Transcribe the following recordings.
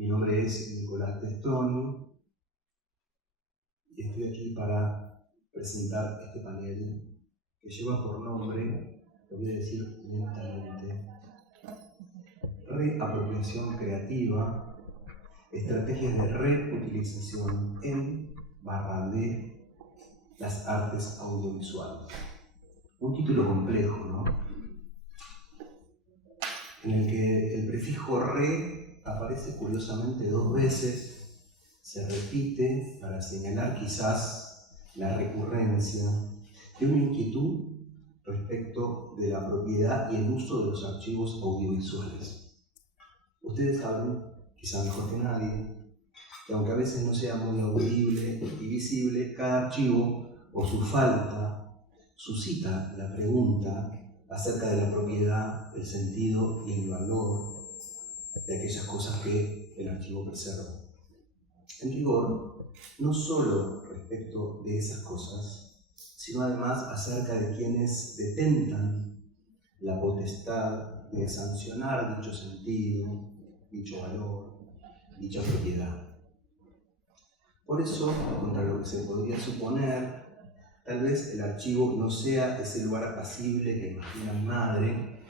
Mi nombre es Nicolás Testoni y estoy aquí para presentar este panel que lleva por nombre, lo voy a decir lentamente, Reapropiación Creativa, Estrategias de Reutilización en/de las Artes Audiovisuales. Un título complejo, ¿no? En el que el prefijo re aparece curiosamente 2 veces, se repite para señalar quizás la recurrencia de una inquietud respecto de la propiedad y el uso de los archivos audiovisuales. Ustedes saben, quizá mejor que nadie, que aunque a veces no sea muy audible y visible, cada archivo o su falta suscita la pregunta acerca de la propiedad, el sentido y el valor de aquellas cosas que el archivo preserva. En rigor, no solo respecto de esas cosas, sino además acerca de quienes detentan la potestad de sancionar dicho sentido, dicho valor, dicha propiedad. Por eso, contra lo que se podría suponer, tal vez el archivo no sea ese lugar apacible que imagina mi madre,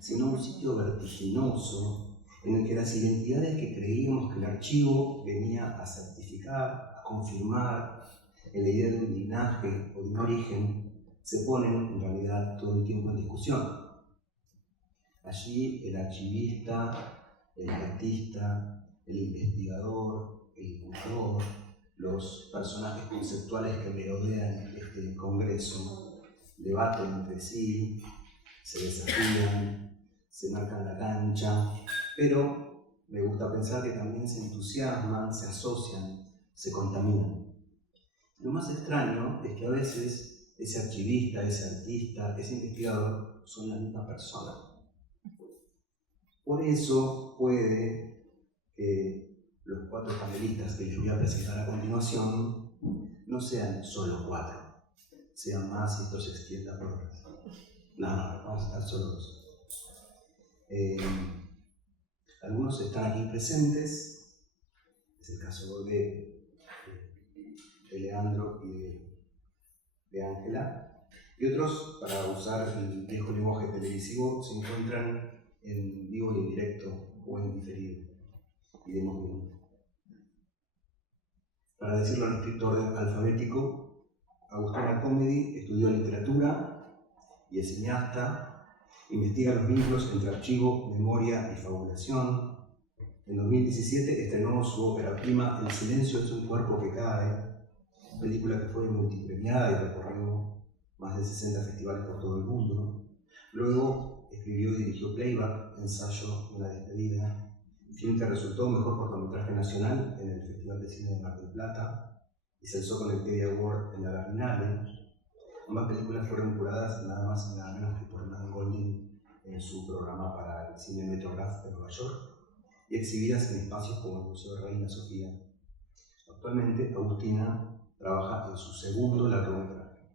sino un sitio vertiginoso en el que las identidades que creíamos que el archivo venía a certificar, a confirmar, en la idea de un linaje o de un origen, se ponen en realidad todo el tiempo en discusión. Allí el archivista, el artista, el investigador, el curador, los personajes conceptuales que merodean este congreso debaten entre sí, se desafían, se marcan la cancha, pero me gusta pensar que también se entusiasman, se asocian, se contaminan. Lo más extraño es que a veces ese archivista, ese artista, ese investigador son la misma persona. Por eso puede que los 4 panelistas que les voy a presentar a continuación no sean solo 4, sean más y esto se extienda por horas. No, vamos a estar solo 2. Algunos están aquí presentes, es el caso de Leandro y de Ángela, y otros, para usar el viejo lenguaje televisivo, se encuentran en vivo y en directo o en diferido. Iremos viendo. Para decirlo en estricto orden alfabético, Agustín Arcomedi estudió literatura y es cineasta, investiga los vínculos entre archivo, memoria y fabulación. En 2017 estrenó su ópera prima El silencio es un cuerpo que cae, película que fue multipremiada y recorrió más de 60 festivales por todo el mundo. Luego escribió y dirigió Playback, ensayo de una despedida, film que resultó mejor cortometraje nacional en el Festival de Cine de Mar del Plata y se alzó con el Teddy Award en la Berlinale. Ambas películas fueron curadas nada más y nada menos que por Hernán Golding en su programa para el Cine Metrograph de Nueva York y exhibidas en espacios como el Museo de Reina Sofía. Actualmente, Agustina trabaja en su segundo largometraje.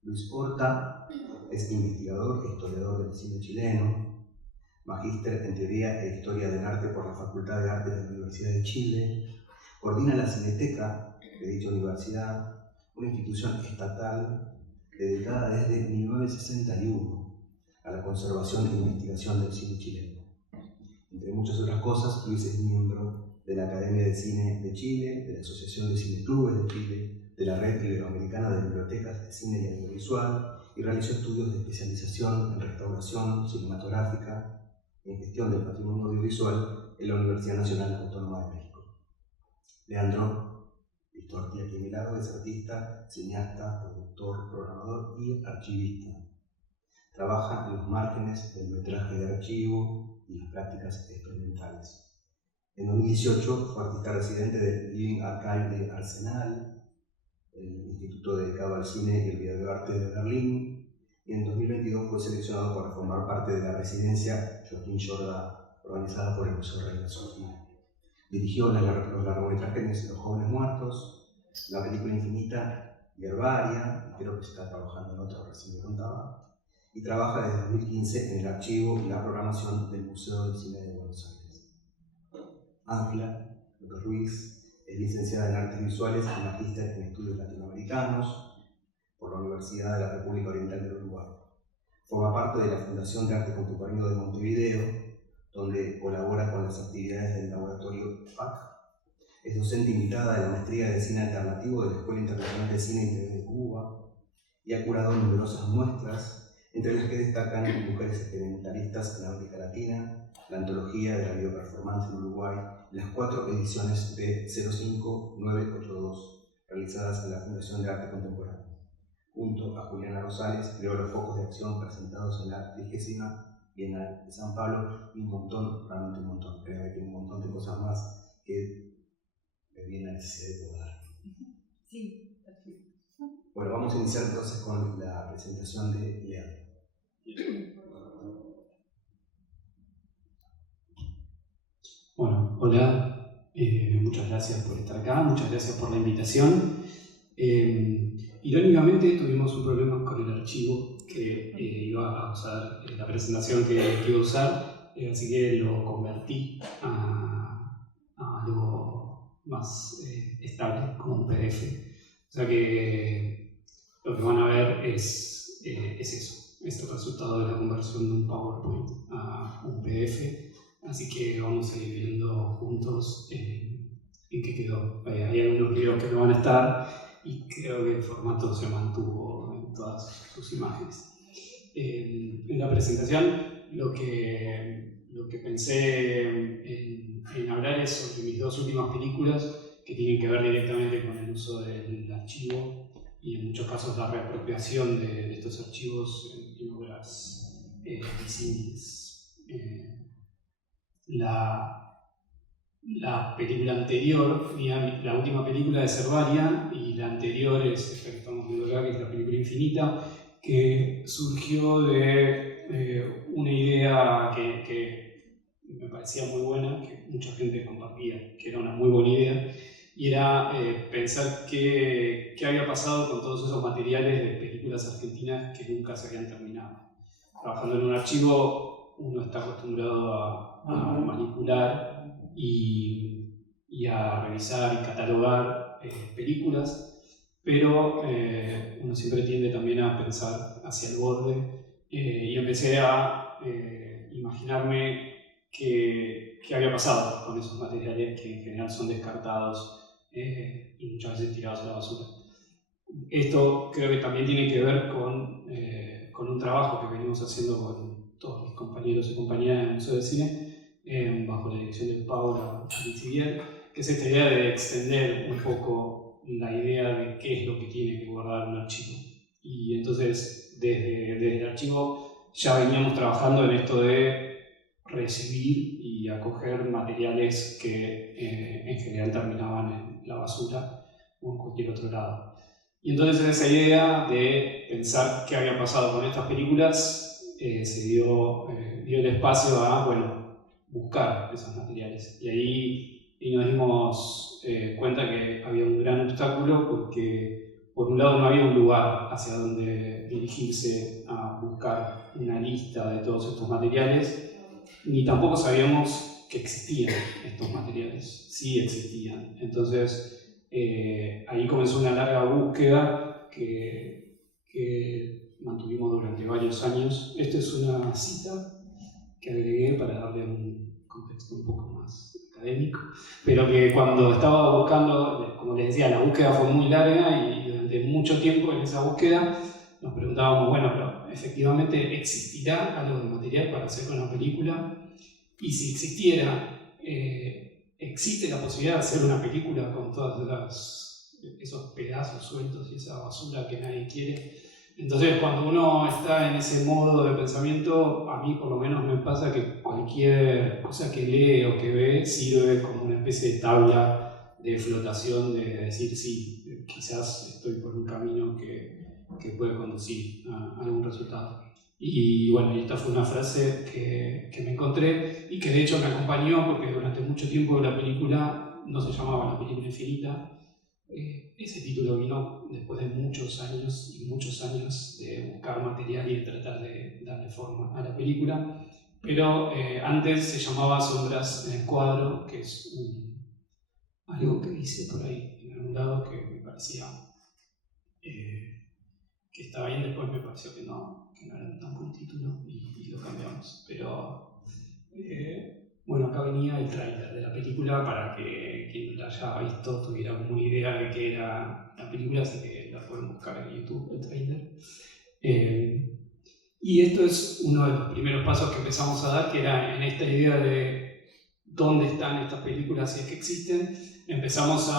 Luis Horta es investigador e historiador del cine chileno, magíster en Teoría e Historia del Arte por la Facultad de Arte de la Universidad de Chile, coordina la Cineteca de dicha universidad, una institución estatal dedicada desde 1961 a la conservación e investigación del cine chileno. Entre muchas otras cosas, Luis es miembro de la Academia de Cine de Chile, de la Asociación de Cineclubes de Chile, de la Red Iberoamericana de Bibliotecas de Cine y Audiovisual, y realizó estudios de especialización en restauración cinematográfica y en gestión del patrimonio audiovisual en la Universidad Nacional Autónoma de México. Leandro, visto aquí a mi lado, es artista, cineasta, productor, programador y archivista. Trabaja en los márgenes del metraje de archivo y las prácticas experimentales. En 2018 fue artista residente del Living Archive de Arsenal, el instituto dedicado al cine y el videoarte de Berlín, y en 2022 fue seleccionado para formar parte de la residencia Joaquín Jorda, organizada por el Museo de Reina Sofía. Dirigió los largometrajes Los Jóvenes Muertos, la película Infinita y Herbaria, y creo que está trabajando en otro, recién me contaba, y trabaja desde 2015 en el archivo y la programación del Museo del Cine de Buenos Aires. Ángela López Ruiz es licenciada en Artes Visuales y magíster en Estudios Latinoamericanos por la Universidad de la República Oriental del Uruguay. Forma parte de la Fundación de Arte Contemporáneo de Montevideo, donde colabora con las actividades del laboratorio PAC. Es docente invitada de la Maestría de Cine Alternativo de la Escuela Internacional de Cine y TV de Cuba y ha curado numerosas muestras, entre las que destacan Mujeres Experimentalistas en América Latina, la Antología de la Bioperformance en Uruguay, las 4 ediciones de 05982 realizadas en la Fundación de Arte Contemporáneo. Junto a Juliana Rosales, creó los focos de acción presentados en la 30ª Bienal de San Pablo y un montón, realmente un montón, creo que un montón de cosas más que me viene a necesidad de poder dar. Sí, perfecto. Bueno, vamos a iniciar entonces con la presentación de Lea. Bueno, hola, muchas gracias por estar acá, muchas gracias por la invitación. Irónicamente tuvimos un problema con el archivo que iba a usar, la presentación que iba a usar, así que lo convertí a algo más estable, como un PDF. O sea que lo que van a ver es eso, es el resultado de la conversión de un PowerPoint a un PDF. Así que vamos a ir viendo juntos en qué quedó. Hay algunos videos que no van a estar y creo que el formato se mantuvo en todas sus imágenes. En la presentación lo que pensé en hablar es sobre mis 2 últimas películas que tienen que ver directamente con el uso del archivo y en muchos casos la reapropiación de estos archivos en obras disímiles. La película anterior, la última película de Servaria, y la anterior es esta que estamos viendo acá, que es la película Infinita, que surgió de una idea que me parecía muy buena, que mucha gente compartía, que era una muy buena idea, y era pensar qué había pasado con todos esos materiales de películas argentinas que nunca se habían terminado. Trabajando en un archivo, uno está acostumbrado a manipular y a revisar y catalogar películas, pero uno siempre tiende también a pensar hacia el borde y empecé a imaginarme qué había pasado con esos materiales que en general son descartados y muchas veces tirados a la basura. Esto creo que también tiene que ver con un trabajo que venimos haciendo con todos mis compañeros y compañeras en el Museo de Cine, bajo la dirección de Paula Litivier, que es esta idea de extender un poco la idea de qué es lo que tiene que guardar un archivo. Y entonces, desde el archivo ya veníamos trabajando en esto de recibir y acoger materiales que en general terminaban en la basura o en cualquier otro lado. Y entonces esa idea de pensar qué había pasado con estas películas se dio el espacio a, bueno, buscar esos materiales. Y ahí nos dimos cuenta que había un gran obstáculo porque, por un lado, no había un lugar hacia donde dirigirse a buscar una lista de todos estos materiales, ni tampoco sabíamos que existían estos materiales. Sí existían. Entonces, ahí comenzó una larga búsqueda que mantuvimos durante varios años. Esta es una cita que agregué para darle un contexto un poco más académico, pero que cuando estaba buscando, como les decía, la búsqueda fue muy larga y durante mucho tiempo en esa búsqueda nos preguntábamos, bueno, pero ¿efectivamente existirá algo de material para hacer una película? Y si existiera, ¿existe la posibilidad de hacer una película con todos esos pedazos sueltos y esa basura que nadie quiere? Entonces, cuando uno está en ese modo de pensamiento, a mí por lo menos me pasa que cualquier cosa que lee o que ve sirve como una especie de tabla de flotación, de decir, sí, quizás estoy por un camino que puede conducir a algún resultado. Y bueno, esta fue una frase que me encontré y que de hecho me acompañó porque durante mucho tiempo la película no se llamaba La Película Infinita. Ese título vino después de muchos años y muchos años de buscar material y de tratar de darle forma a la película, pero antes se llamaba Sombras en el Cuadro, que es algo que hice por ahí en algún lado que me parecía que estaba bien, después me pareció que no era tan buen título y lo cambiamos. Pero bueno, acá venía el tráiler de la película para que quien la haya visto tuviera como una idea de qué era la película, así que la pueden buscar en YouTube, el tráiler. Y esto es uno de los primeros pasos que empezamos a dar, que era en esta idea de dónde están estas películas, si es que existen. Empezamos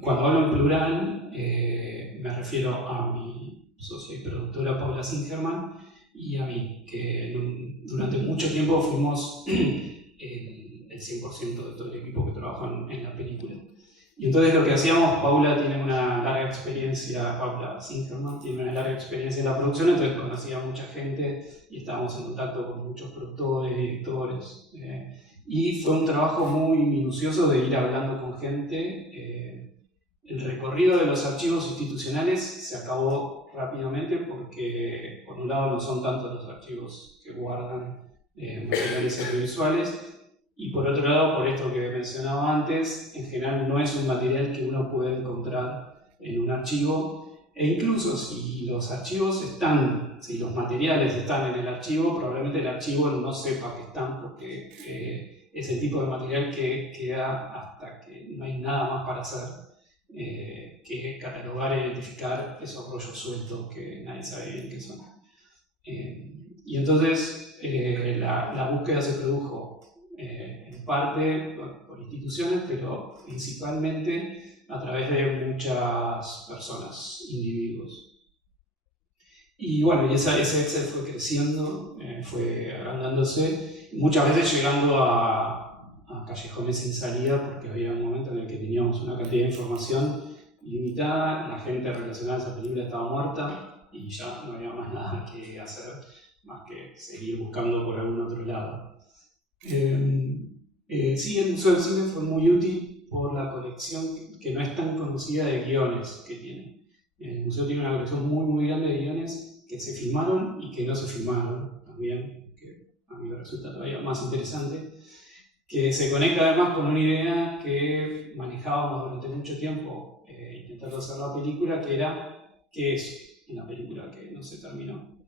cuando hablo en plural, me refiero a mi socia y productora Paula Singerman y a mí, que durante mucho tiempo fuimos el 100% de todo el equipo que trabajó en la película. Y entonces lo que hacíamos, Paula tiene una larga experiencia, Paula Singerman tiene una larga experiencia en la producción, entonces conocía a mucha gente y estábamos en contacto con muchos productores, directores. Y fue un trabajo muy minucioso de ir hablando con gente. El recorrido de los archivos institucionales se acabó rápidamente porque, por un lado, no son tantos los archivos que guardan materiales audiovisuales, y por otro lado, por esto que mencionaba antes, en general no es un material que uno puede encontrar en un archivo, e incluso si los materiales están en el archivo, probablemente el archivo no sepa que están, porque es el tipo de material que queda hasta que no hay nada más para hacer, que catalogar e identificar esos rollos sueltos que nadie sabe bien qué son. Y entonces la búsqueda se produjo en parte por instituciones, pero principalmente a través de muchas personas, individuos. Y bueno, ese Excel fue creciendo, fue agrandándose, muchas veces llegando a callejones sin salida, porque había un momento en el que teníamos una cantidad de información limitada, la gente relacionada a esa película estaba muerta y ya no había más nada que hacer, más que seguir buscando por algún otro lado. Sí, el Museo del Cine fue muy útil por la colección que no es tan conocida de guiones que tiene. El museo tiene una colección muy grande de guiones que se filmaron y que no se filmaron también, que a mí me resulta todavía más interesante, que se conecta además con una idea que manejábamos durante mucho tiempo intentando hacer la película, que era ¿qué es una película que no se terminó?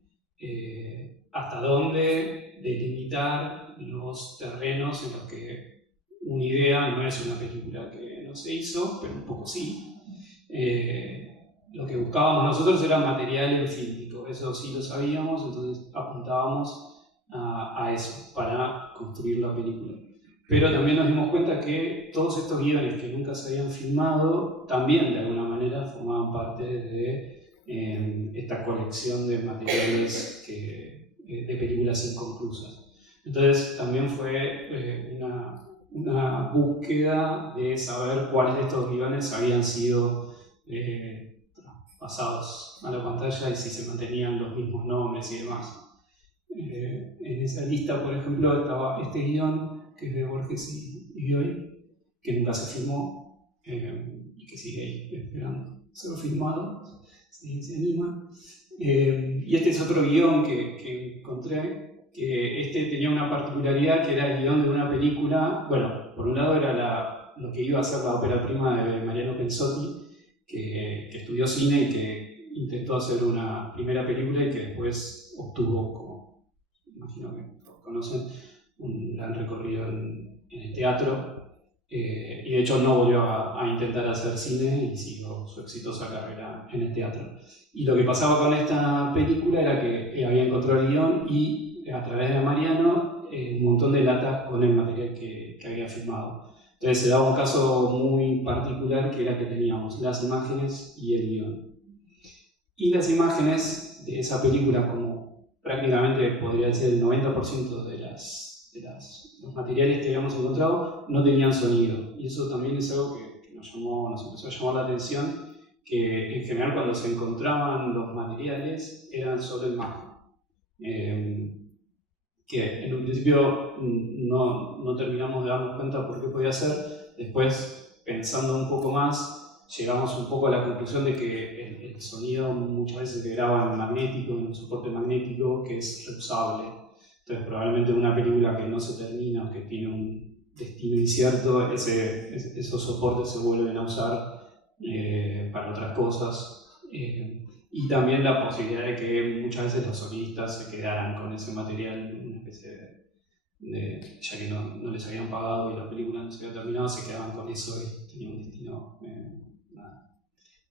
Hasta dónde delimitar los terrenos en los que una idea no es una película que no se hizo, pero un poco sí. Lo que buscábamos nosotros era material fílmico, eso sí lo sabíamos, entonces apuntábamos a eso para construir la película. Pero también nos dimos cuenta que todos estos guiones que nunca se habían filmado también de alguna manera formaban parte de esta colección de materiales de películas inconclusas. Entonces también fue una búsqueda de saber cuáles de estos guiones habían sido pasados a la pantalla y si se mantenían los mismos nombres y demás. En esa lista, por ejemplo, estaba este guión que es de Borges y Bioy, que nunca se filmó y que sigue ahí esperando ser filmado, si se anima. Y este es otro guión que encontré, que este tenía una particularidad, que era el guión de una película. Bueno, por un lado era lo que iba a ser la ópera prima de Mariano Pensotti, que estudió cine y que intentó hacer una primera película y que después obtuvo, como imagino que conocen, un gran recorrido en el teatro. Y de hecho no volvió a intentar hacer cine y siguió su exitosa carrera en el teatro. Y lo que pasaba con esta película era que había encontrado el guión y a través de Mariano un montón de latas con el material que había filmado. Entonces se daba un caso muy particular, que era que teníamos las imágenes y el guión. Y las imágenes de esa película, como prácticamente podría decir el 90% de los materiales que habíamos encontrado, no tenían sonido. Y eso también es algo que nos empezó a llamar la atención, que en general cuando se encontraban los materiales eran solo imagen. Que en un principio no terminamos de darnos cuenta por qué podía ser. Después, pensando un poco más, llegamos un poco a la conclusión de que el sonido muchas veces se graba en magnético, en un soporte magnético que es reusable. Entonces probablemente una película que no se termina o que tiene un destino incierto, esos soportes se vuelven a usar para otras cosas. Y también la posibilidad de que muchas veces los sonidistas se quedaran con ese material, una especie ya que no les habían pagado y la película no se había terminado, se quedaban con eso y tenía un destino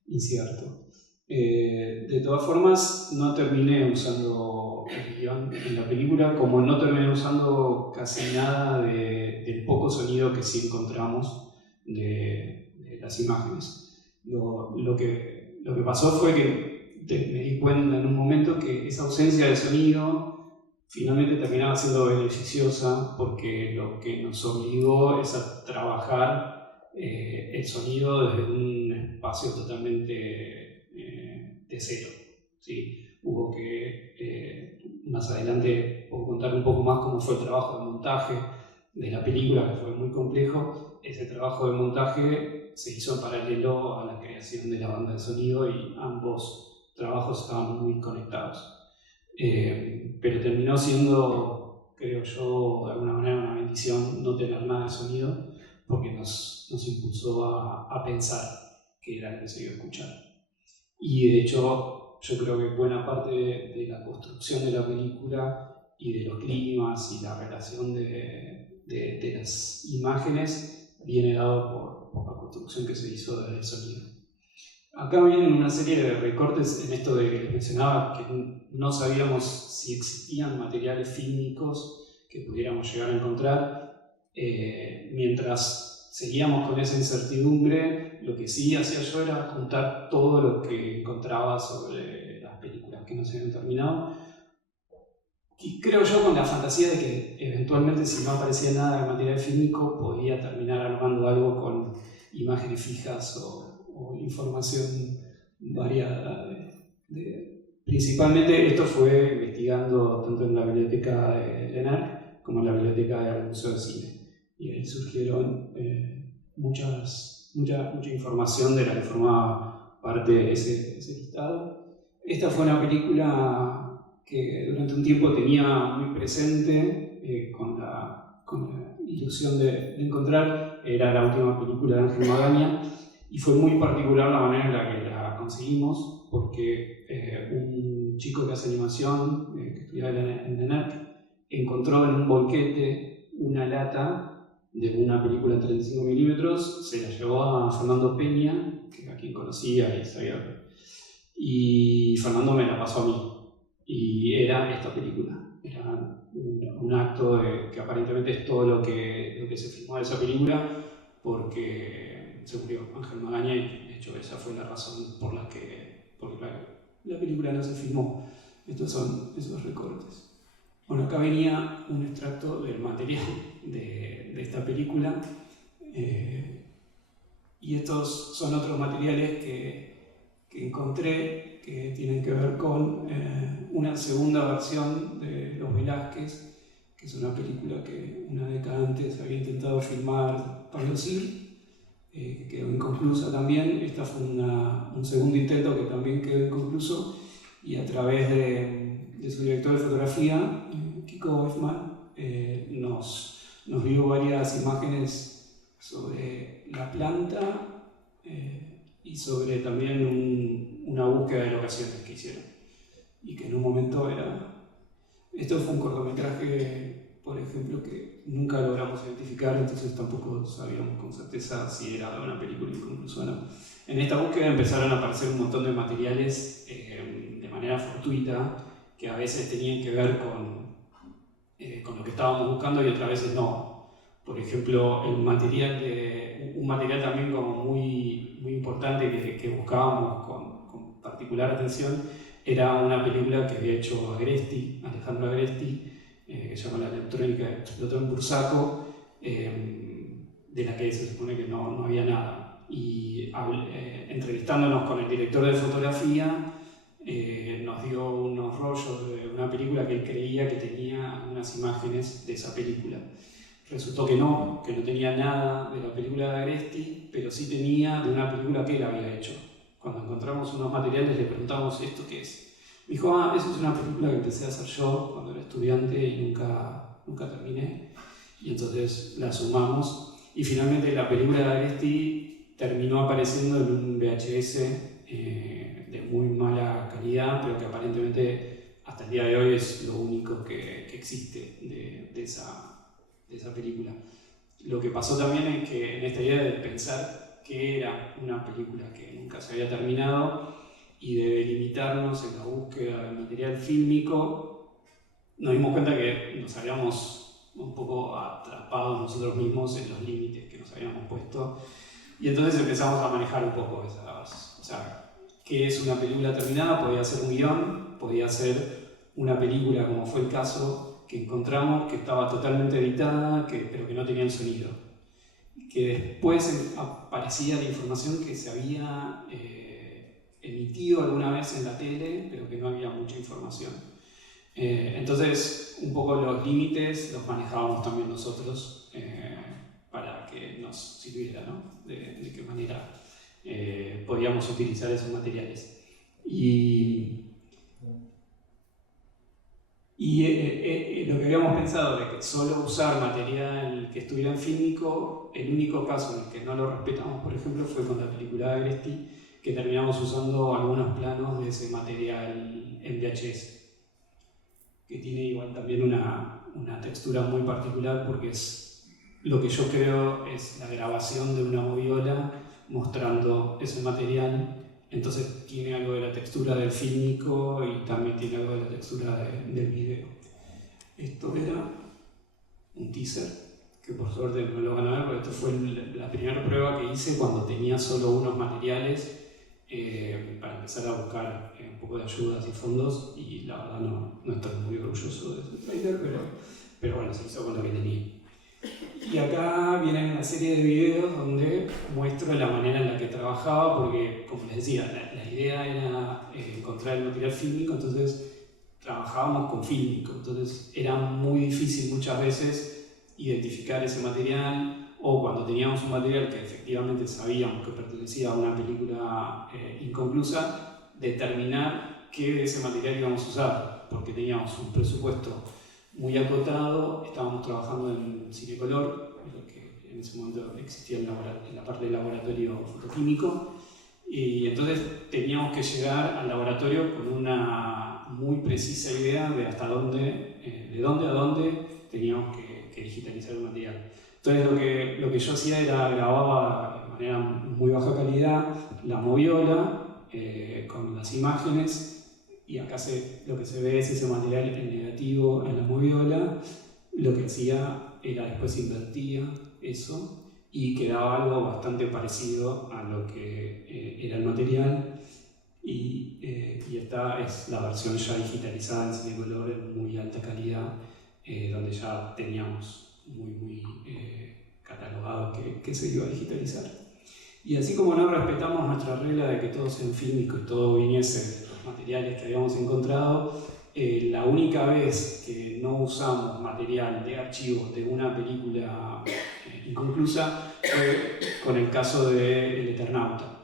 incierto. De todas formas, no terminé usando el guión en la película, como no terminé usando casi nada del poco sonido que sí encontramos de las imágenes. Lo que pasó fue que me di cuenta en un momento que esa ausencia de sonido finalmente terminaba siendo beneficiosa, porque lo que nos obligó es a trabajar el sonido desde un espacio totalmente de cero. ¿Sí? Hubo que, más adelante, puedo contar un poco más cómo fue el trabajo de montaje de la película, que fue muy complejo. Ese trabajo de montaje se hizo en paralelo a la creación de la banda de sonido y ambos trabajos estaban muy conectados. Pero terminó siendo, creo yo, de alguna manera una bendición no tener nada de sonido, porque nos impulsó a pensar qué era lo que se iba a escuchar. Y de hecho, yo creo que buena parte de la construcción de la película y de los climas y la relación de las imágenes viene dado por la construcción que se hizo desde el sonido. Acá vienen una serie de recortes en esto de que les mencionaba, que no sabíamos si existían materiales fílmicos que pudiéramos llegar a encontrar. Mientras seguíamos con esa incertidumbre, lo que sí hacía yo era juntar todo lo que encontraba sobre las películas que no se habían terminado. Y creo yo con la fantasía de que eventualmente, si no aparecía nada de material fílmico, podía terminar armando algo con imágenes fijas o información variada. Principalmente esto fue investigando tanto en la biblioteca de ENARC como en la biblioteca del Museo de Cine. Y ahí surgieron mucha información de la que formaba parte ese listado. Esta fue una película que durante un tiempo tenía muy presente, con la ilusión de encontrar. Era la última película de Ángel Magaña. Y fue muy particular la manera en la que la conseguimos, porque un chico que hace animación, que estudiaba en ENARC, encontró en un bolquete una lata de una película en 35 milímetros, se la llevó a Fernando Peña, que a quien conocía y sabía, y Fernando me la pasó a mí. Y era esta película, era un acto que aparentemente es todo lo que se filmó de esa película, porque se murió Ángel Magaña y de hecho esa fue la razón por la que la película no se filmó. Estos son esos recortes. Bueno, acá venía un extracto del material de esta película, y estos son otros materiales que encontré que tienen que ver con una segunda versión de Los Velázquez, que es una película que una década antes había intentado filmar Pablo Sir, que quedó inconclusa también. Esta fue un segundo intento que también quedó inconcluso, y a través de su director de fotografía, Kiko Hoffman, nos dio varias imágenes sobre la planta y sobre también una búsqueda de locaciones que hicieron, y que en un momento esto fue un cortometraje, por ejemplo, que nunca logramos identificar, entonces tampoco sabíamos con certeza si era una película inconclusa o no. En esta búsqueda empezaron a aparecer un montón de materiales de manera fortuita, que a veces tenían que ver con lo que estábamos buscando y otras veces no. Por ejemplo, un material también como muy, muy importante que buscábamos con particular atención era una película que había hecho Alejandro Agresti, que se llama La electrónica explotó en Bursaco, de la que se supone que no había nada. Y entrevistándonos con el director de fotografía, nos dio unos rollos de una película que él creía que tenía unas imágenes de esa película. Resultó que no tenía nada de la película de Agresti, pero sí tenía de una película que él había hecho. Cuando encontramos unos materiales le preguntamos, ¿esto qué es? dijo, ah, esa es una película que empecé a hacer yo cuando era estudiante y nunca terminé. Y entonces la sumamos. Y finalmente la película de Agresti terminó apareciendo en un VHS de muy mala calidad, pero que aparentemente hasta el día de hoy es lo único que existe de esa película. Lo que pasó también es que en esta idea de pensar que era una película que nunca se había terminado y de delimitarnos en la búsqueda de material fílmico, nos dimos cuenta que nos habíamos un poco atrapado nosotros mismos en los límites que nos habíamos puesto, y entonces empezamos a manejar un poco esas, o sea, ¿qué es una película terminada? Podía ser un guión, podía ser una película, como fue el caso que encontramos, que estaba totalmente editada, pero que no tenía el sonido, que después aparecía la información que se había emitido alguna vez en la tele, pero que no había mucha información. Entonces, un poco los límites los manejábamos también nosotros para que nos sirviera, ¿no? De qué manera podíamos utilizar esos materiales. Y lo que habíamos pensado de que solo usar material que estuviera en fílmico, el único caso en el que no lo respetamos, por ejemplo, fue con la película de Agresti, que terminamos usando algunos planos de ese material en VHS, que tiene igual también una textura muy particular, porque es lo que yo creo es la grabación de una moviola mostrando ese material. Entonces tiene algo de la textura del fílmico y también tiene algo de la textura del video. Esto era un teaser, que por suerte no lo van a ver, porque esto fue la primera prueba que hice cuando tenía solo unos materiales para empezar a buscar un poco de ayudas y fondos, y la verdad no estoy muy orgulloso de ese trailer, pero bueno, se hizo con lo que tenía. Y acá viene una serie de videos donde muestro la manera en la que trabajaba, porque, como les decía, la idea era encontrar el material fílmico, entonces trabajábamos con fílmico, entonces era muy difícil muchas veces identificar ese material, o cuando teníamos un material que efectivamente sabíamos que pertenecía a una película inconclusa, determinar qué de ese material íbamos a usar, porque teníamos un presupuesto muy acotado, estábamos trabajando en Cinecolor, que en ese momento existía en la parte del laboratorio fotoquímico, y entonces teníamos que llegar al laboratorio con una muy precisa idea de hasta dónde, de dónde a dónde teníamos que digitalizar el material. Entonces lo que yo hacía era grababa de manera muy baja calidad la moviola con las imágenes, y acá lo que se ve es ese material en negativo en la moviola. Lo que hacía era después invertía eso y quedaba algo bastante parecido a lo que era el material, y esta es la versión ya digitalizada en Cinecolor en muy alta calidad, donde ya teníamos muy catalogado que se iba a digitalizar. Y así como no respetamos nuestra regla de que todo sea en fílmico y todo viniese de los materiales que habíamos encontrado, la única vez que no usamos material de archivo de una película inconclusa fue con el caso de El Eternauta.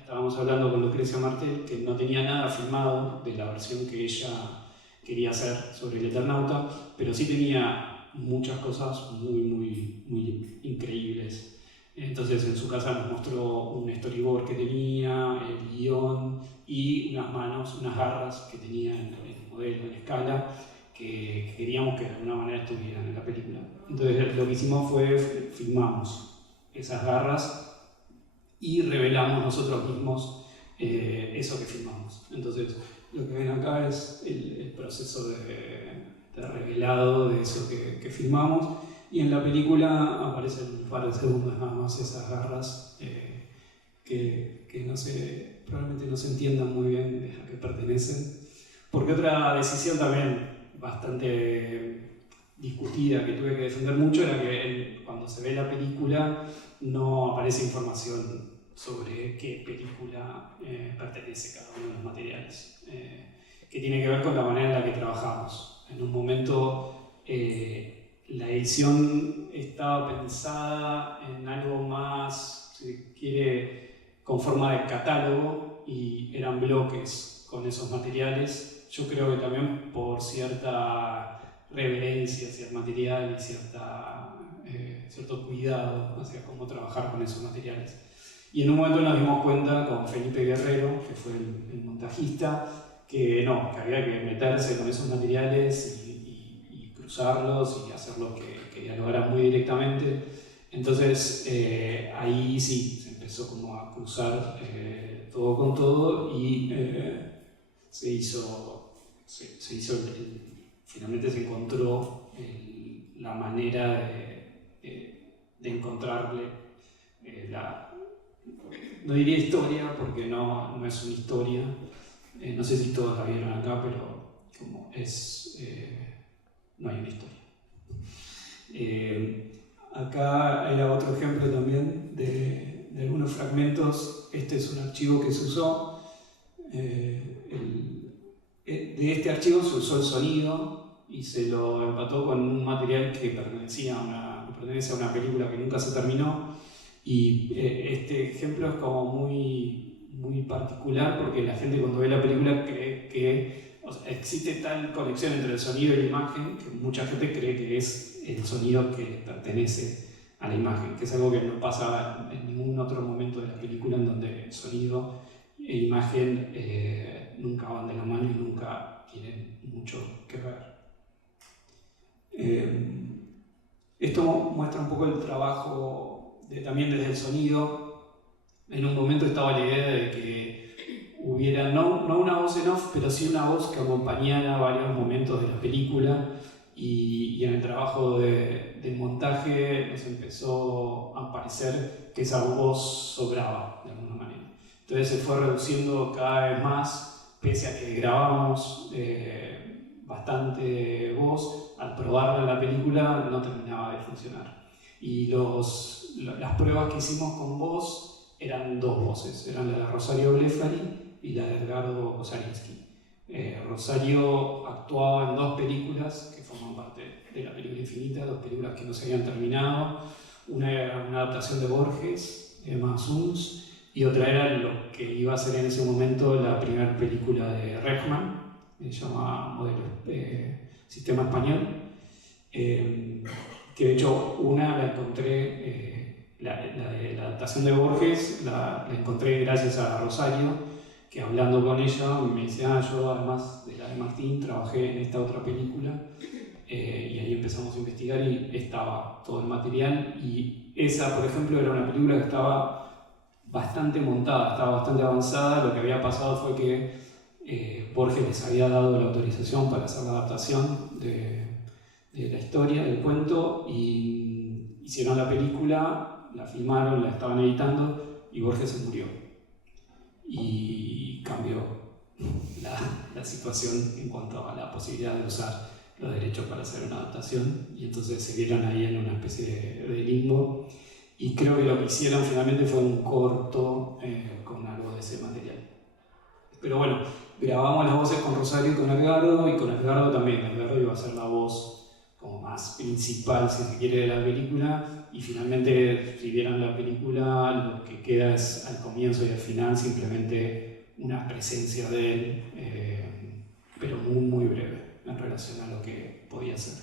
Estábamos hablando con Lucrecia Martel, que no tenía nada filmado de la versión que ella quería hacer sobre El Eternauta, pero sí tenía muchas cosas muy increíbles. Entonces en su casa nos mostró un storyboard que tenía, el guión y unas manos, unas garras que tenía en el modelo, en escala, que queríamos que de alguna manera estuvieran en la película. Entonces lo que hicimos fue filmamos esas garras y revelamos nosotros mismos eso que filmamos. Entonces lo que ven acá es el proceso de revelado de eso que filmamos. Y en la película aparecen un par de segundos nada más esas garras que probablemente no se entiendan muy bien a qué pertenecen. Porque otra decisión también bastante discutida que tuve que defender mucho era que cuando se ve la película no aparece información sobre qué película pertenece cada uno de los materiales, que tiene que ver con la manera en la que trabajamos. En un momento la edición estaba pensada en algo más, si quiere, con forma de catálogo, y eran bloques con esos materiales, yo creo que también por cierta reverencia hacia el material y cierto cuidado hacia cómo trabajar con esos materiales. Y en un momento nos dimos cuenta con Felipe Guerrero, que fue el montajista, que había que meterse con esos materiales y cruzarlos y hacer lo que dialogara muy directamente. Entonces ahí sí se empezó como a cruzar todo con todo y finalmente se encontró la manera de encontrarle no diría historia porque no es una historia, no sé si todos la vieron acá, pero como no hay una historia. Acá era otro ejemplo también de algunos fragmentos. Este es un archivo que se usó. De este archivo se usó el sonido y se lo empató con un material que pertenece a una película que nunca se terminó. Y este ejemplo es como muy, muy particular porque la gente cuando ve la película cree que existe tal conexión entre el sonido y la imagen que mucha gente cree que es el sonido que pertenece a la imagen, que es algo que no pasa en ningún otro momento de la película en donde el sonido e imagen nunca van de la mano y nunca tienen mucho que ver. Esto muestra un poco el trabajo también desde el sonido. En un momento estaba la idea de que hubiera no una voz en off, pero sí una voz que acompañara varios momentos de la película y en el trabajo del montaje nos empezó a parecer que esa voz sobraba de alguna manera. Entonces se fue reduciendo cada vez más, pese a que grabamos bastante voz, al probarla en la película no terminaba de funcionar. Y las pruebas que hicimos con voz eran dos voces, eran la de Rosario Blefari y la de Edgardo Kosarinski. Rosario actuaba en dos películas que forman parte de la película Infinita, dos películas que no se habían terminado. Una era una adaptación de Borges, de Maasuns, y otra era lo que iba a ser en ese momento la primera película de Rechman, que se llama Sistema Español. Que de hecho una la encontré, la adaptación de Borges la encontré gracias a Rosario, que hablando con ella me dice, yo además de la de Martín trabajé en esta otra película, y ahí empezamos a investigar y estaba todo el material, y esa por ejemplo era una película que estaba bastante montada, estaba bastante avanzada. Lo que había pasado fue que Borges les había dado la autorización para hacer la adaptación de la historia, del cuento, y hicieron la película, la filmaron, la estaban editando y Borges se murió. Y cambió la situación en cuanto a la posibilidad de usar los derechos para hacer una adaptación, y entonces se vieron ahí en una especie de limbo. Y creo que lo que hicieron finalmente fue un corto con algo de ese material. Pero bueno, grabamos las voces con Rosario y con Edgardo, y con Edgardo también. Edgardo iba a ser la voz como más principal, si se quiere, de la película, y finalmente, si vieron la película, lo que queda es al comienzo y al final simplemente una presencia de él, pero muy, muy breve en relación a lo que podía hacer.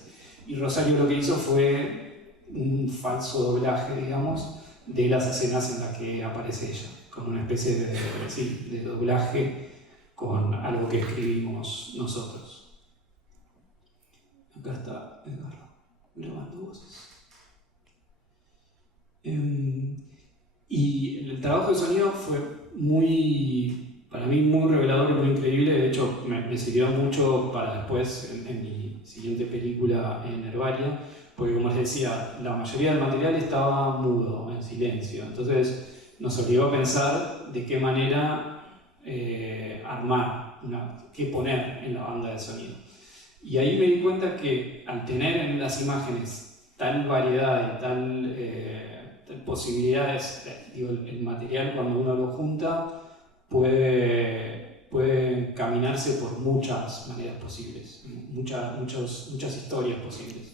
Y Rosario lo que hizo fue un falso doblaje, digamos, de las escenas en las que aparece ella, con una especie de doblaje con algo que escribimos nosotros. Acá está Edgardo grabando voces. Y el trabajo de sonido fue para mí muy revelador y muy increíble. De hecho, me sirvió mucho para después en mi siguiente película, en Herbaria, porque como les decía, la mayoría del material estaba mudo, en silencio. Entonces nos obligó a pensar de qué manera armar, qué poner en la banda de sonido. Y ahí me di cuenta que al tener en las imágenes tal variedad y tal posibilidades, el material cuando uno lo junta puede caminarse por muchas maneras posibles, muchas historias posibles.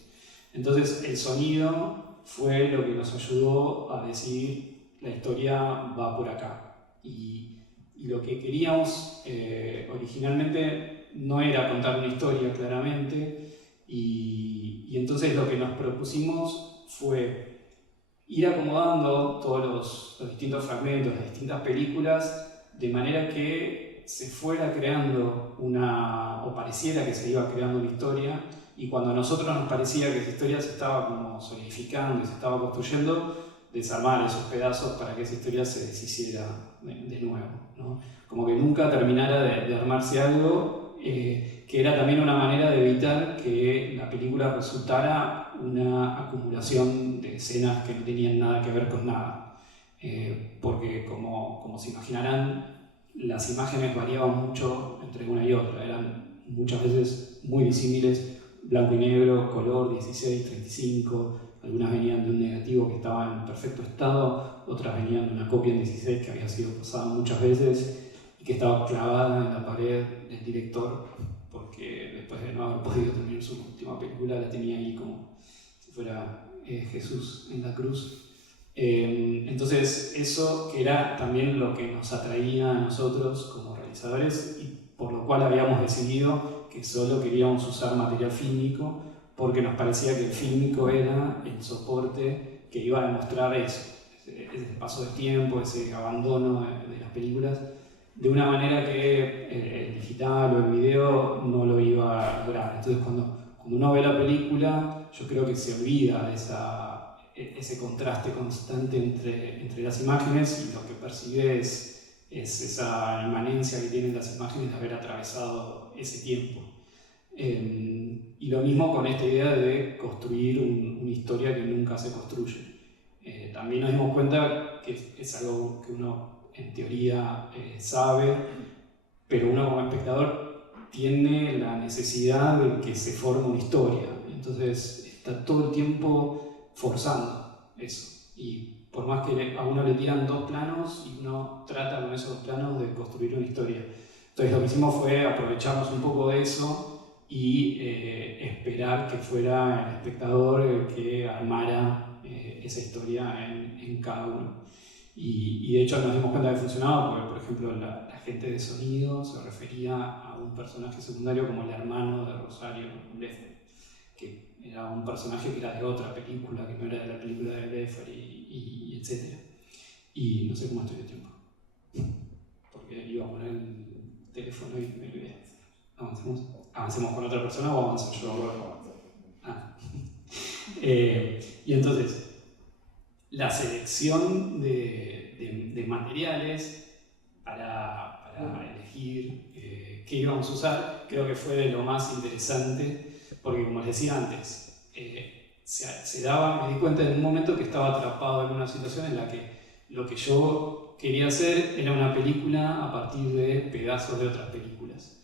Entonces el sonido fue lo que nos ayudó a decir la historia va por acá. Y lo que queríamos originalmente no era contar una historia claramente, y entonces lo que nos propusimos fue ir acomodando todos los distintos fragmentos, las distintas películas, de manera que se fuera creando o pareciera que se iba creando una historia, y cuando a nosotros nos parecía que esa historia se estaba como solidificando y se estaba construyendo, desarmar esos pedazos para que esa historia se deshiciera de nuevo, ¿no? Como que nunca terminara de armarse algo, que era también una manera de evitar que la película resultara una acumulación de escenas que no tenían nada que ver con nada. Porque como se imaginarán, las imágenes variaban mucho entre una y otra, eran muchas veces muy disímiles, blanco y negro, color, 16, 35, algunas venían de un negativo que estaba en perfecto estado, otras venían de una copia en 16 que había sido pasada muchas veces y que estaba clavada en la pared del director, porque después de no haber podido terminar su última película la tenía ahí como si fuera Jesús en la cruz. Entonces eso que era también lo que nos atraía a nosotros como realizadores, y por lo cual habíamos decidido que solo queríamos usar material fílmico, porque nos parecía que el fílmico era el soporte que iba a demostrar eso, ese paso de tiempo, ese abandono de las películas, de una manera que el digital o el video no lo iba a lograr. Entonces cuando uno ve la película, yo creo que se olvida de ese contraste constante entre las imágenes, y lo que percibe es esa inmanencia que tienen las imágenes de haber atravesado ese tiempo. Y lo mismo con esta idea de construir una historia que nunca se construye. También nos dimos cuenta que es algo que uno en teoría sabe, pero uno como espectador tiene la necesidad de que se forme una historia. Entonces está todo el tiempo forzando eso. Y por más que a uno le tiran 2 planos y uno trata con esos 2 planos de construir una historia. Entonces lo que hicimos fue aprovecharnos un poco de eso y esperar que fuera el espectador el que armara esa historia en cada uno. Y de hecho nos dimos cuenta que funcionaba porque, por ejemplo, la gente de sonido se refería a un personaje secundario como el hermano de Rosario Bleffer, que era un personaje que era de otra película, que no era de la película de Bleffer, y etc. Y no sé cómo estoy de tiempo, porque iba a poner el teléfono y me olvidé. ¿Avancemos con otra persona o avanzo yo? Y entonces, la selección de materiales para elegir qué íbamos a usar, creo que fue de lo más interesante, porque como les decía antes, me di cuenta en un momento que estaba atrapado en una situación en la que lo que yo quería hacer era una película a partir de pedazos de otras películas.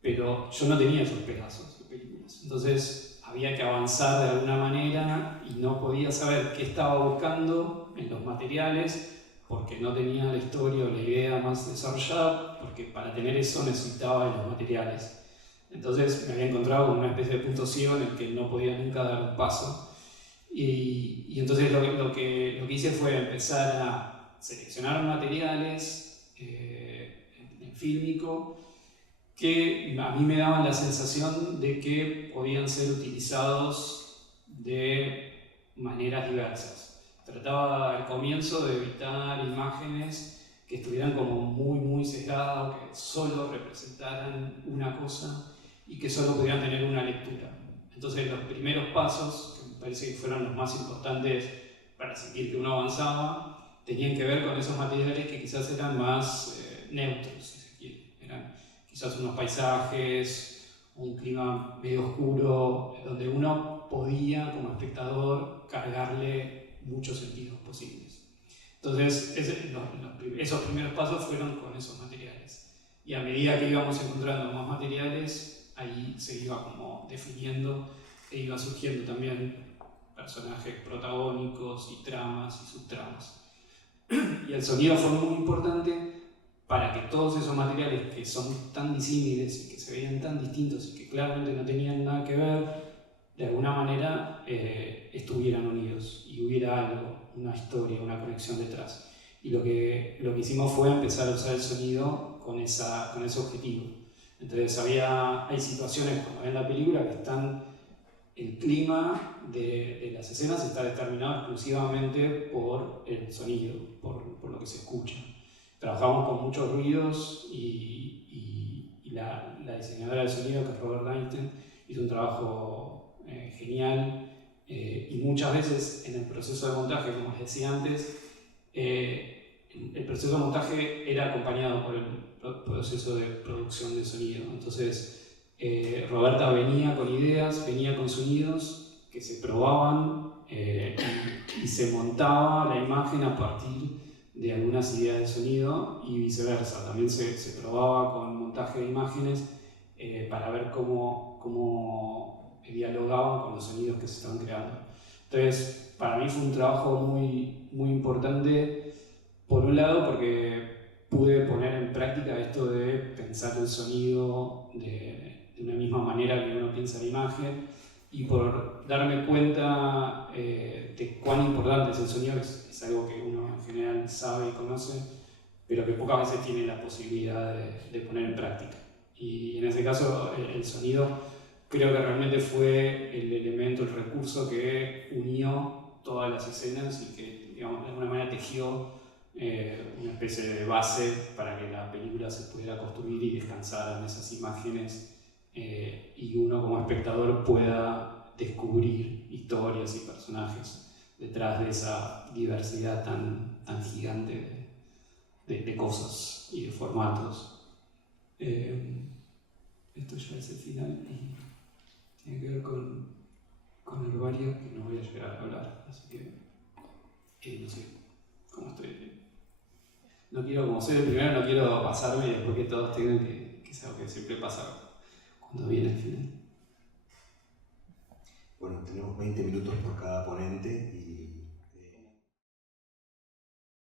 Pero yo no tenía esos pedazos de películas. Entonces había que avanzar de alguna manera y no podía saber qué estaba buscando en los materiales porque no tenía la historia o la idea más desarrollada, porque para tener eso necesitaba de los materiales. Entonces me había encontrado con una especie de punto ciego en el que no podía nunca dar un paso. Y entonces lo que hice fue empezar a seleccionar materiales en fílmico que a mí me daban la sensación de que podían ser utilizados de maneras diversas. Trataba al comienzo de evitar imágenes que estuvieran como muy sesgadas o que solo representaran una cosa y que solo pudieran tener una lectura. Entonces los primeros pasos, que me parece que fueron los más importantes para sentir que uno avanzaba, tenían que ver con esos materiales que quizás eran más neutros, si se quiere. Eran quizás unos paisajes, un clima medio oscuro, donde uno podía, como espectador, cargarle muchos sentidos posibles. Entonces, esos primeros pasos fueron con esos materiales. Y a medida que íbamos encontrando más materiales, ahí se iba como definiendo e iba surgiendo también personajes protagónicos y tramas y subtramas. Y el sonido fue muy importante para que todos esos materiales que son tan disímiles y que se veían tan distintos y que claramente no tenían nada que ver, de alguna manera estuvieran unidos y hubiera algo, una historia, una conexión detrás. Y lo que hicimos fue empezar a usar el sonido con ese objetivo. Entonces hay situaciones como en la película que el clima de las escenas está determinado exclusivamente por el sonido, por lo que se escucha. Trabajamos con muchos ruidos y la diseñadora del sonido, que es Robert Einstein, hizo un trabajo genial, y muchas veces en el proceso de montaje, como les decía antes, el proceso de montaje era acompañado por el proceso de producción de sonido. Entonces, Roberta venía con ideas, venía con sonidos que se probaban, y se montaba la imagen a partir de algunas ideas de sonido y viceversa. También se probaba con montaje de imágenes para ver cómo dialogaban con los sonidos que se estaban creando. Entonces, para mí fue un trabajo muy, muy importante, por un lado porque pude poner en práctica esto de pensar el sonido de una misma manera que uno piensa la imagen, y por darme cuenta de cuán importante es el sonido, que es algo que uno en general sabe y conoce, pero que pocas veces tiene la posibilidad de poner en práctica. Y en ese caso el sonido creo que realmente fue el elemento, el recurso que unió todas las escenas y que, digamos, de alguna manera tejió una especie de base para que la película se pudiera construir y descansar en esas imágenes, y uno como espectador pueda descubrir historias y personajes detrás de esa diversidad tan gigante de cosas y de formatos. Esto ya es el final y tiene que ver con Herbaria, que no voy a llegar a hablar, así que no sé cómo estoy. No quiero, como soy el primero, no quiero pasarme y después que todos tengan que es algo que siempre pasa cuando viene el final. Bueno, tenemos 20 minutos por cada ponente